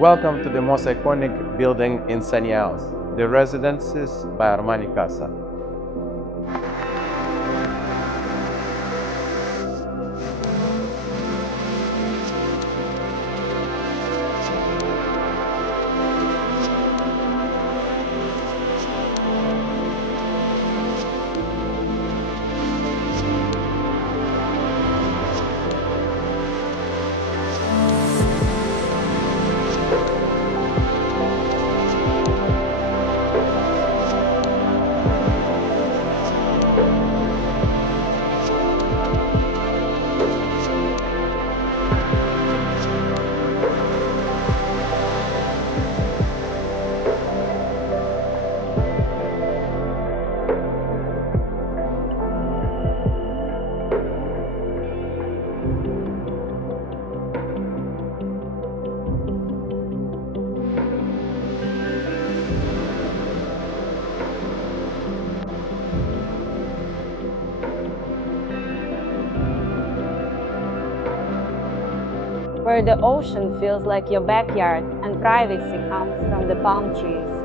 Welcome to the most iconic building in Saniaos, the Residences by Armani Casa. where the ocean feels like your backyard and privacy comes from the palm trees.